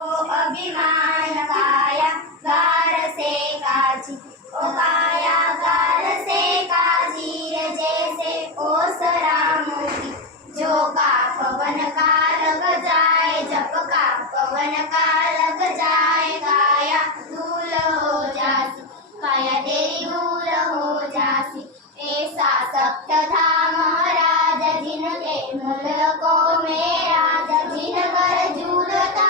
अभिमान काया गार से काजी ओ काया गार से काजी रे जैसे ओसरा मोती जो का पवन का लग जाए जप का पवन का लग जाए काया धूल हो जासी काया तेरी धूल हो जासी ऐसा सत्य था महाराज जिनके मुल्कों में राज जिनकर झूलता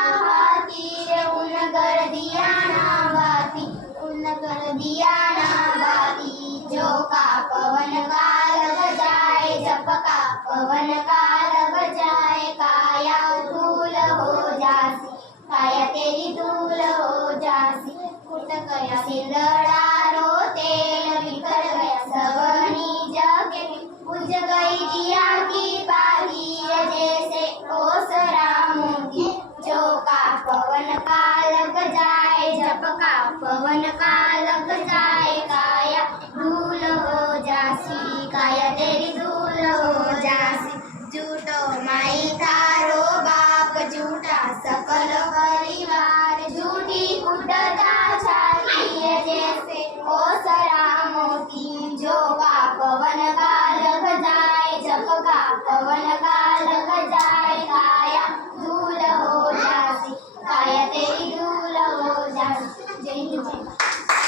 उन कर दिया ना बाती जो का पवन का लग जाए जप का पवन का लग जाए काया धूल हो जासी काया तेरी धूल हो जासी फुट गया सिंदड़ा रो तेल बिखर गया सवनी जगे बुझ गई दिया की बागी जैसे ओसरा मोती जो का पवन का लग जाए जप का पवन का लग जाए काया धूल हो जासी काया तेरी धूल हो जासी झूठो माई थारो बाप झूठा सकल परिवार झूठी कुटता छाती जैसे ओसरा मोती जो का पवन का लग जाए जप का पवन का